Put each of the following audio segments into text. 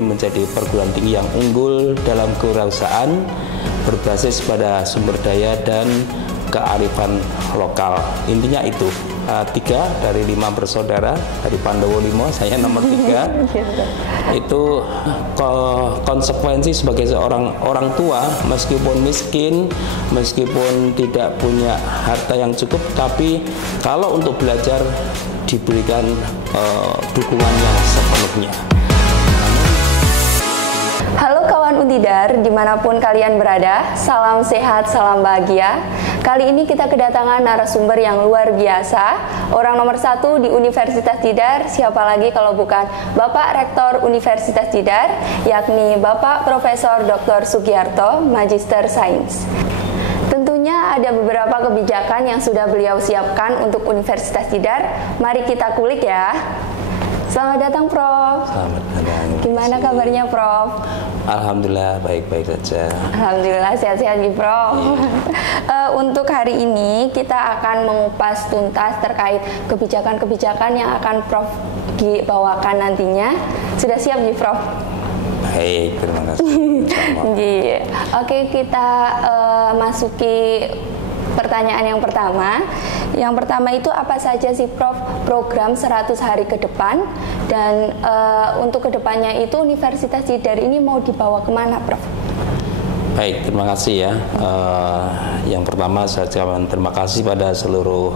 menjadi perguruan tinggi yang unggul dalam kewirausahaan berbasis pada sumber daya dan kearifan lokal. Intinya itu 3 dari 5 bersaudara dari Pandowo 5, saya nomor 3. Itu konsekuensi sebagai seorang orang tua, meskipun miskin, meskipun tidak punya harta yang cukup, tapi kalau untuk belajar diberikan dukungan yang sepenuhnya. Halo kawan Untidar, dimanapun kalian berada, salam sehat, salam bahagia. Kali ini kita kedatangan narasumber yang luar biasa, orang nomor 1 di Universitas Tidar, siapa lagi kalau bukan Bapak Rektor Universitas Tidar, yakni Bapak Profesor Dr. Sugiarto, Magister Sains. Tentunya ada beberapa kebijakan yang sudah beliau siapkan untuk Universitas Tidar, mari kita kulik ya. Selamat datang Prof. Selamat datang. Gimana kabarnya Prof? Alhamdulillah baik-baik saja. Alhamdulillah sehat-sehat nih Prof. Untuk hari ini kita akan mengupas tuntas terkait kebijakan-kebijakan yang akan Prof bawakan nantinya. Sudah siap nih Prof? Baik, terima kasih. Oke, kita masuki pertanyaan yang pertama. Yang pertama itu apa saja sih Prof program 100 hari ke depan, dan untuk kedepannya itu Universitas Tidar ini mau dibawa kemana Prof? Baik, terima kasih ya. Yang pertama saya ucapkan terima kasih pada seluruh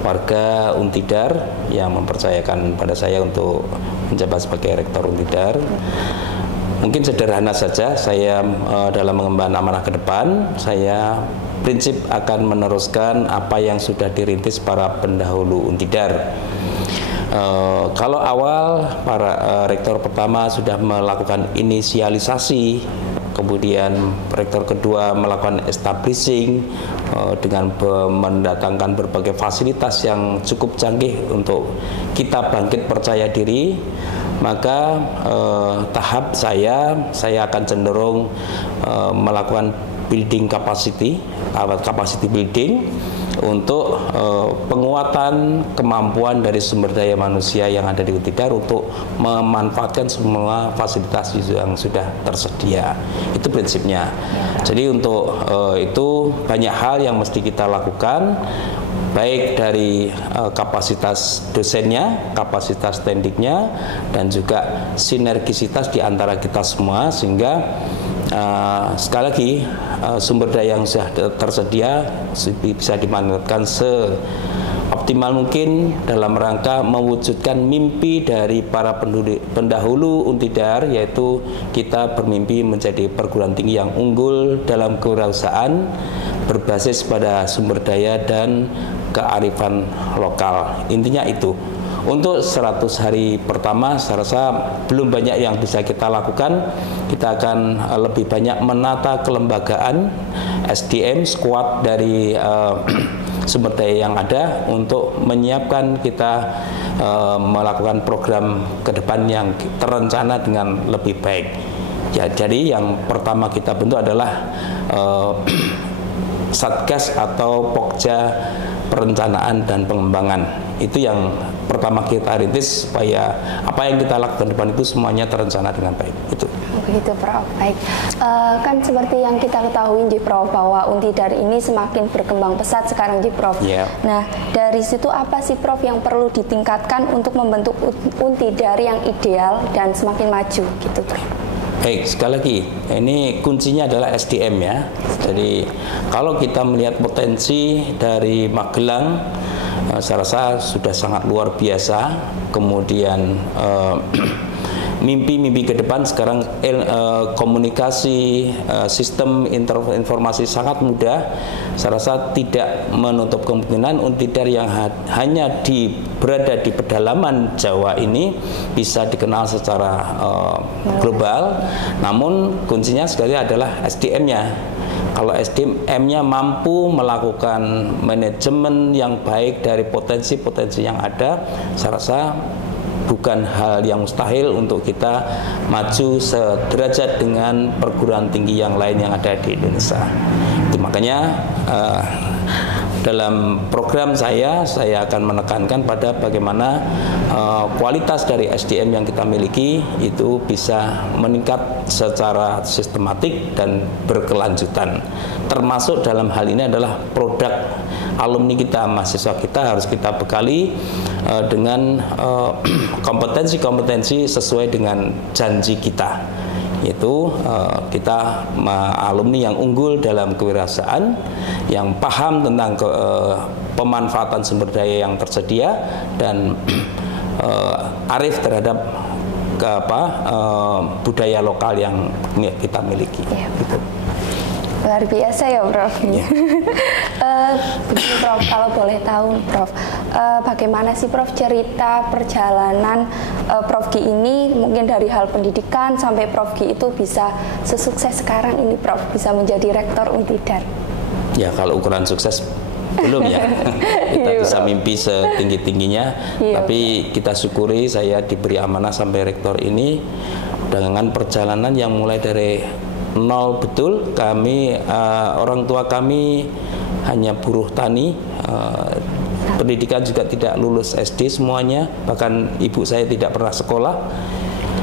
warga Untidar yang mempercayakan pada saya untuk menjabat sebagai Rektor Untidar. Mungkin sederhana saja, saya dalam mengemban amanah ke depan, saya prinsip akan meneruskan apa yang sudah dirintis para pendahulu Untidar. Kalau awal para rektor pertama sudah melakukan inisialisasi, kemudian rektor kedua melakukan establishing dengan mendatangkan berbagai fasilitas yang cukup canggih untuk kita bangkit percaya diri, maka tahap saya akan cenderung melakukan building capacity building untuk penguatan kemampuan dari sumber daya manusia yang ada di Untidar untuk memanfaatkan semua fasilitas yang sudah tersedia. Itu prinsipnya. Jadi untuk itu banyak hal yang mesti kita lakukan, baik dari kapasitas dosennya, kapasitas tekniknya, dan juga sinergisitas di antara kita semua, sehingga sekali lagi sumber daya yang sudah tersedia bisa dimanfaatkan seoptimal mungkin dalam rangka mewujudkan mimpi dari para pendahulu Untidar, yaitu kita bermimpi menjadi perguruan tinggi yang unggul dalam kewirausahaan berbasis pada sumber daya dan kearifan lokal. Intinya itu. Untuk 100 hari pertama saya rasa belum banyak yang bisa kita lakukan. Kita akan lebih banyak menata kelembagaan SDM, squad dari sumber daya yang ada untuk menyiapkan kita melakukan program ke depan yang terencana dengan lebih baik. Ya, jadi yang pertama kita bentuk adalah Satgas atau Pokja Perencanaan dan Pengembangan. Itu yang pertama kita rintis supaya apa yang kita lakukan depan itu semuanya terencana dengan baik. Itu. Begitu Prof. Baik. Kan seperti yang kita ketahui di Prof bahwa Untidar ini semakin berkembang pesat sekarang di Prof. Yeah. Nah, dari situ apa sih Prof yang perlu ditingkatkan untuk membentuk Untidar yang ideal dan semakin maju gitu Prof? Baik, sekali lagi, ini kuncinya adalah SDM ya. Jadi kalau kita melihat potensi dari Magelang, saya rasa sudah sangat luar biasa. Kemudian mimpi-mimpi ke depan sekarang komunikasi, sistem informasi sangat mudah. Saya rasa tidak menutup kemungkinan Untidar yang hanya berada di pedalaman Jawa ini bisa dikenal secara global. Namun kuncinya sekali adalah SDM-nya. Kalau SDM-nya mampu melakukan manajemen yang baik dari potensi-potensi yang ada, saya rasa bukan hal yang mustahil untuk kita maju sederajat dengan perguruan tinggi yang lain yang ada di Indonesia. Itu makanya dalam program saya akan menekankan pada bagaimana kualitas dari SDM yang kita miliki itu bisa meningkat secara sistematik dan berkelanjutan. Termasuk dalam hal ini adalah produk alumni kita, mahasiswa kita harus kita bekali dengan kompetensi-kompetensi sesuai dengan janji kita, yaitu kita alumni yang unggul dalam kewirausahaan, yang paham tentang pemanfaatan sumber daya yang tersedia dan arif terhadap budaya lokal yang kita miliki. Ya, gitu. Luar biasa ya, Prof. Ya. Begini, Prof, kalau boleh tahu, Prof, bagaimana sih, Prof, cerita perjalanan Prof Ki ini, mungkin dari hal pendidikan sampai Prof Ki itu bisa sesukses sekarang ini, Prof, bisa menjadi rektor Untidar? Ya, kalau ukuran sukses belum ya. Kita bisa mimpi setinggi-tingginya, tapi kita syukuri saya diberi amanah sampai rektor ini dengan perjalanan yang mulai dari nol betul. Kami orang tua kami hanya buruh tani, pendidikan juga tidak lulus SD semuanya, bahkan ibu saya tidak pernah sekolah.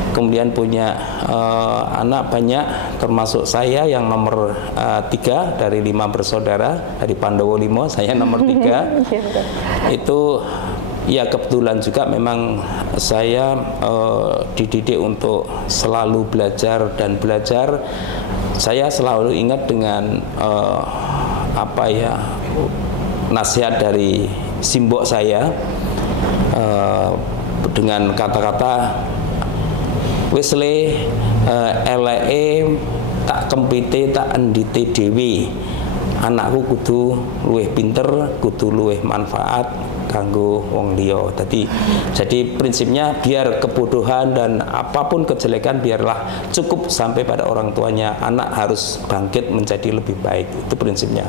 Kemudian punya anak banyak, termasuk saya yang nomor 3 dari 5 bersaudara, dari Pandowo 5, saya nomor 3. Itu ya kebetulan juga memang saya dididik untuk selalu belajar dan belajar. Saya selalu ingat dengan nasihat dari simbok saya dengan kata-kata wis le eleke tak kempite tak endite dhewe. Anakku kudu luwih pinter, kudu luwih manfaat kanggo wong liya. Jadi prinsipnya biar kebodohan dan apapun kejelekan biarlah cukup sampai pada orang tuanya. Anak harus bangkit menjadi lebih baik. Itu prinsipnya.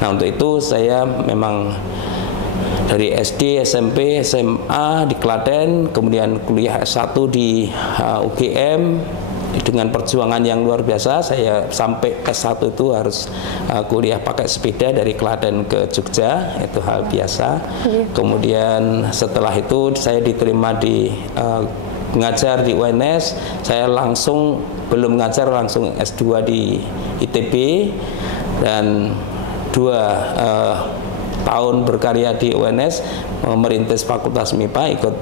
Nah, untuk itu saya memang dari SD, SMP, SMA di Klaten, kemudian kuliah S1 di UGM dengan perjuangan yang luar biasa. Saya sampai S1 itu harus kuliah pakai sepeda dari Klaten ke Jogja, itu hal biasa. Kemudian setelah itu saya diterima di ngajar di UNS. Saya langsung belum ngajar, langsung S2 di ITB dan 2 tahun berkarya di UNS, merintis Fakultas MIPA, ikut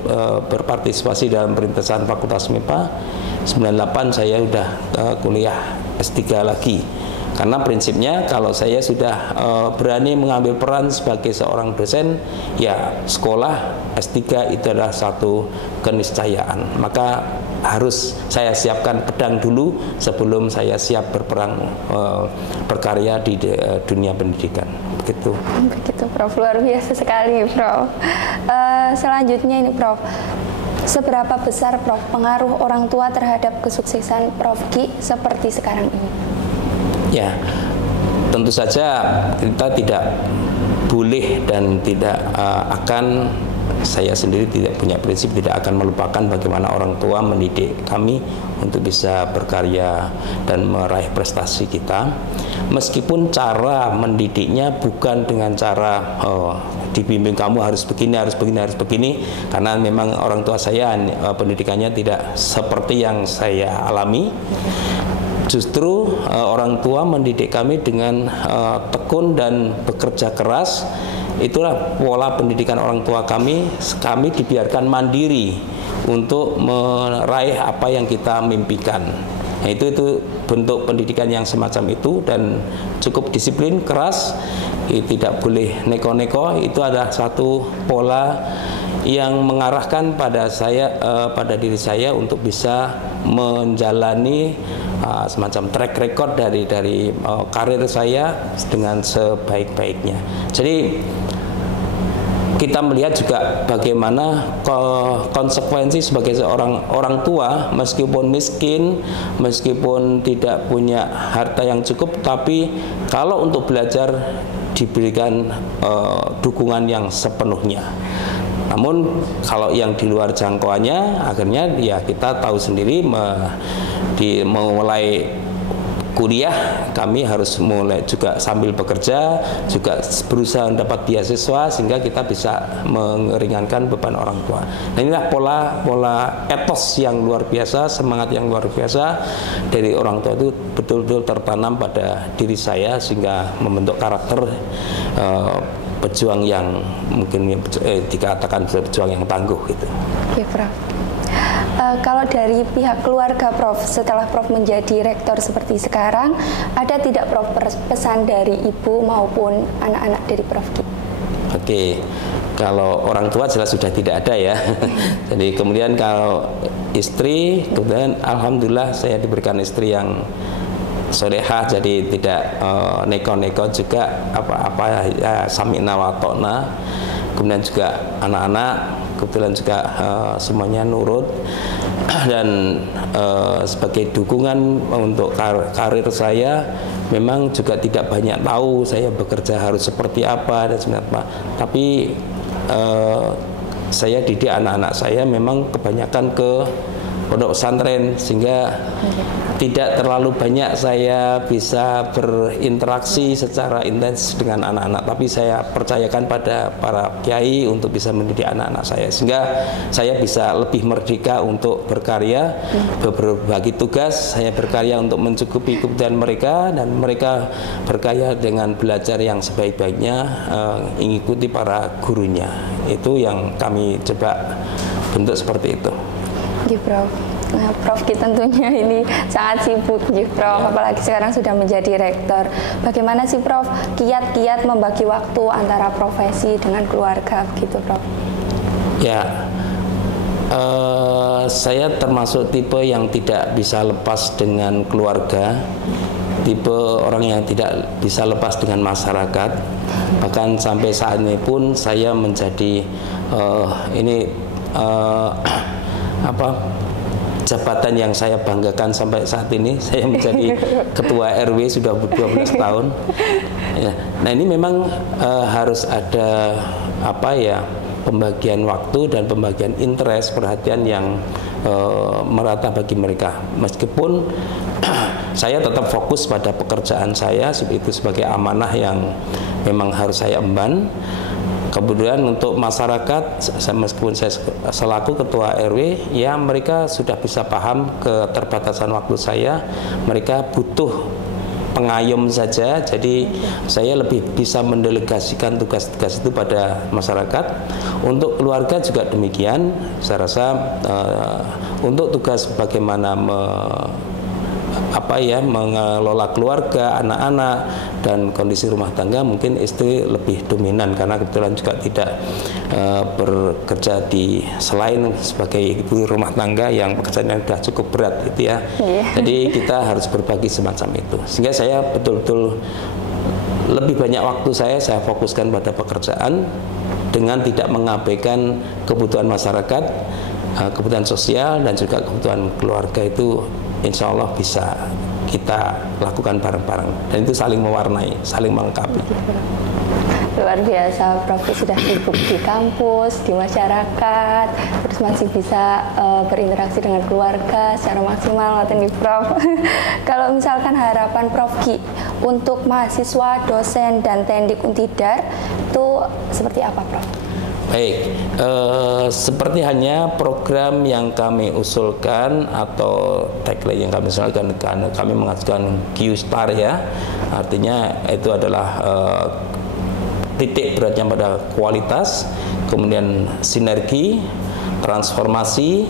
berpartisipasi dalam perintisan Fakultas MIPA. 98 saya sudah kuliah S3 lagi. Karena prinsipnya kalau saya sudah berani mengambil peran sebagai seorang dosen, ya sekolah S3 itu adalah satu keniscayaan. Maka harus saya siapkan pedang dulu sebelum saya siap berperang berkarya di dunia pendidikan. Begitu, Prof. Luar biasa sekali, Prof. Selanjutnya ini, Prof, seberapa besar, Prof, pengaruh orang tua terhadap kesuksesan Prof Ki seperti sekarang ini? Ya, tentu saja kita tidak boleh dan tidak akan, saya sendiri tidak punya prinsip tidak akan melupakan bagaimana orang tua mendidik kami untuk bisa berkarya dan meraih prestasi kita. Meskipun cara mendidiknya bukan dengan cara dibimbing kamu harus begini, harus begini, harus begini, karena memang orang tua saya pendidikannya tidak seperti yang saya alami. Justru orang tua mendidik kami dengan tekun dan bekerja keras. Itulah pola pendidikan orang tua kami. Kami dibiarkan mandiri untuk meraih apa yang kita mimpikan. Nah, itu bentuk pendidikan yang semacam itu, dan cukup disiplin, keras, tidak boleh neko-neko. Itu adalah satu pola yang mengarahkan pada pada diri saya untuk bisa menjalani semacam track record dari karir saya dengan sebaik-baiknya. Jadi kita melihat juga bagaimana konsekuensi sebagai seorang orang tua, meskipun miskin, meskipun tidak punya harta yang cukup, tapi kalau untuk belajar diberikan dukungan yang sepenuhnya. Namun kalau yang di luar jangkauannya, akhirnya ya kita tahu sendiri mulai kuliah kami harus mulai juga sambil bekerja, juga berusaha mendapat beasiswa sehingga kita bisa meringankan beban orang tua. Nah, inilah pola etos yang luar biasa, semangat yang luar biasa dari orang tua itu betul-betul tertanam pada diri saya sehingga membentuk karakter pejuang yang mungkin dikatakan pejuang yang tangguh gitu. Oke, Prof. Kalau dari pihak keluarga Prof, setelah Prof menjadi rektor seperti sekarang, ada tidak Prof pesan dari ibu maupun anak-anak dari Prof? Oke, kalau orang tua jelas sudah tidak ada ya. Jadi kemudian kalau istri, kemudian alhamdulillah saya diberikan istri yang solehah, jadi tidak neko-neko juga apa-apa ya, sami'na wa ta'na. Kemudian juga anak-anak kebetulan juga semuanya nurut, dan sebagai dukungan untuk karir saya memang juga tidak banyak tahu saya bekerja harus seperti apa dan seperti apa, tapi saya didik anak-anak saya memang kebanyakan ke pondok pesantren sehingga tidak terlalu banyak saya bisa berinteraksi secara intens dengan anak-anak, tapi saya percayakan pada para kiai untuk bisa mendidik anak-anak saya sehingga saya bisa lebih merdeka untuk berkarya, berbagi tugas, saya berkarya untuk mencukupi kebutuhan mereka dan mereka berkarya dengan belajar yang sebaik-baiknya, mengikuti para gurunya. Itu yang kami coba bentuk seperti itu. Prof. Nah, Prof tentunya ini sangat sibuk, Prof. Apalagi sekarang sudah menjadi rektor. Bagaimana sih Prof kiat-kiat membagi waktu antara profesi dengan keluarga, gitu Prof? Ya, saya termasuk tipe yang tidak bisa lepas dengan keluarga, tipe orang yang tidak bisa lepas dengan masyarakat. Bahkan sampai saat ini pun saya menjadi jabatan yang saya banggakan sampai saat ini, saya menjadi ketua RW sudah 12 tahun. Ya, nah ini memang harus ada pembagian waktu dan pembagian interest, perhatian yang merata bagi mereka. Meskipun saya tetap fokus pada pekerjaan saya, itu sebagai amanah yang memang harus saya emban. Kemudian untuk masyarakat, meskipun saya selaku ketua RW, ya mereka sudah bisa paham keterbatasan waktu saya. Mereka butuh pengayom saja, jadi saya lebih bisa mendelegasikan tugas-tugas itu pada masyarakat. Untuk keluarga juga demikian. Saya rasa untuk tugas bagaimana mengelola keluarga, anak-anak dan kondisi rumah tangga, mungkin istri lebih dominan karena kebetulan juga tidak bekerja di selain sebagai ibu rumah tangga yang pekerjaannya sudah cukup berat gitu ya. Jadi kita harus berbagi semacam itu. Sehingga saya betul-betul lebih banyak waktu saya fokuskan pada pekerjaan dengan tidak mengabaikan kebutuhan masyarakat, kebutuhan sosial dan juga kebutuhan keluarga. Itu insya Allah bisa kita lakukan bareng-bareng dan itu saling mewarnai, saling melengkapi. Luar biasa, Prof sudah sibuk di kampus, di masyarakat, terus masih bisa berinteraksi dengan keluarga secara maksimal, nih Prof. Kalau misalkan harapan Prof Ki untuk mahasiswa, dosen dan Tendik Untidar itu seperti apa, Prof? Baik, seperti hanya program yang kami usulkan atau tagline yang kami usulkan, kami mengajukan Q-Star ya, artinya itu adalah titik beratnya pada kualitas, kemudian sinergi, transformasi,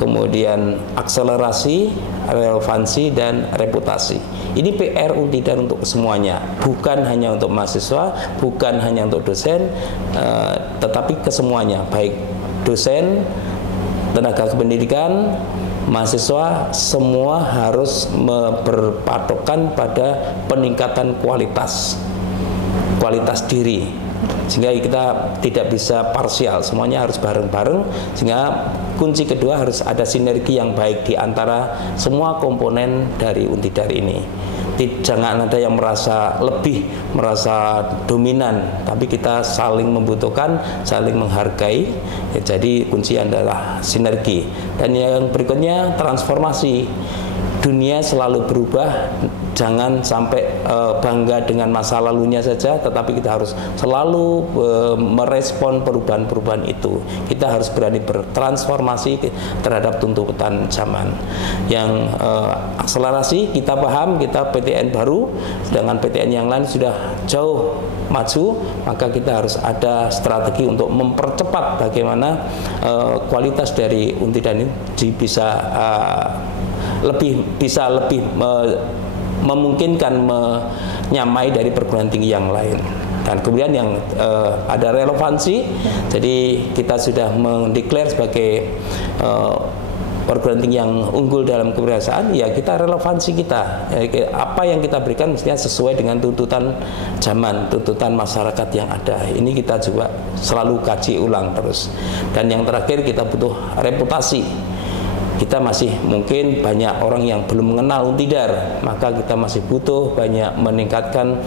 kemudian akselerasi, relevansi dan reputasi. Ini PR Untidar untuk semuanya, bukan hanya untuk mahasiswa, bukan hanya untuk dosen, tetapi ke semuanya, baik dosen, tenaga kependidikan, mahasiswa, semua harus berpatokan pada peningkatan kualitas diri, sehingga kita tidak bisa parsial, semuanya harus bareng-bareng. Sehingga kunci kedua harus ada sinergi yang baik di antara semua komponen dari Untidar ini. Jangan ada yang merasa lebih, merasa dominan, tapi kita saling membutuhkan, saling menghargai. Jadi kunci adalah sinergi. Dan yang berikutnya transformasi. Dunia selalu berubah, jangan sampai bangga dengan masa lalunya saja, tetapi kita harus selalu merespon perubahan-perubahan itu. Kita harus berani bertransformasi terhadap tuntutan zaman. Yang akselerasi, kita paham, kita PTN baru, sedangkan PTN yang lain sudah jauh maju, maka kita harus ada strategi untuk mempercepat bagaimana kualitas dari Untidan ini bisa lebih memungkinkan menyamai dari perguruan tinggi yang lain. Dan kemudian yang ada relevansi, jadi kita sudah mendeklar sebagai perguruan tinggi yang unggul dalam kewirausahaan, ya kita relevansi kita, apa yang kita berikan mestinya sesuai dengan tuntutan zaman, tuntutan masyarakat yang ada. Ini kita juga selalu kaji ulang terus. Dan yang terakhir, kita butuh reputasi. Kita masih mungkin banyak orang yang belum mengenal Untidar, maka kita masih butuh banyak meningkatkan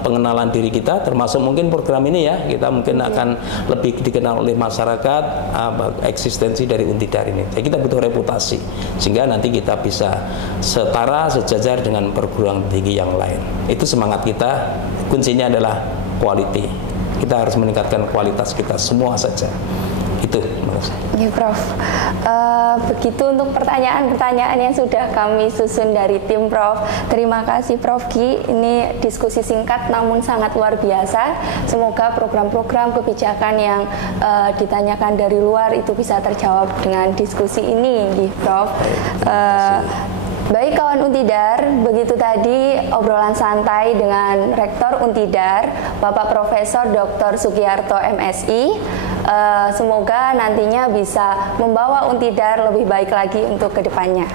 pengenalan diri kita, termasuk mungkin program ini ya, kita mungkin akan lebih dikenal oleh masyarakat eksistensi dari Untidar ini. Jadi kita butuh reputasi, sehingga nanti kita bisa setara, sejajar dengan perguruan tinggi yang lain. Itu semangat kita, kuncinya adalah quality. Kita harus meningkatkan kualitas kita semua saja. Itu menurut saya. Ya, Prof. Begitu untuk pertanyaan-pertanyaan yang sudah kami susun dari tim Prof. Terima kasih Prof Ki. Ini diskusi singkat namun sangat luar biasa. Semoga program-program kebijakan yang ditanyakan dari luar itu bisa terjawab dengan diskusi ini, Prof. Baik kawan Untidar, begitu tadi obrolan santai dengan Rektor Untidar, Bapak Profesor Dr. Sugiharto MSI. Semoga nantinya bisa membawa Untidar lebih baik lagi untuk kedepannya.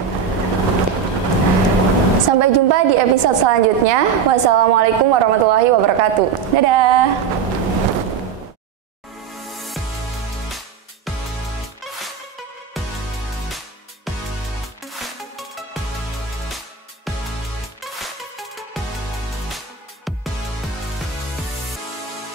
Sampai jumpa di episode selanjutnya. Wassalamualaikum warahmatullahi wabarakatuh. Dadah.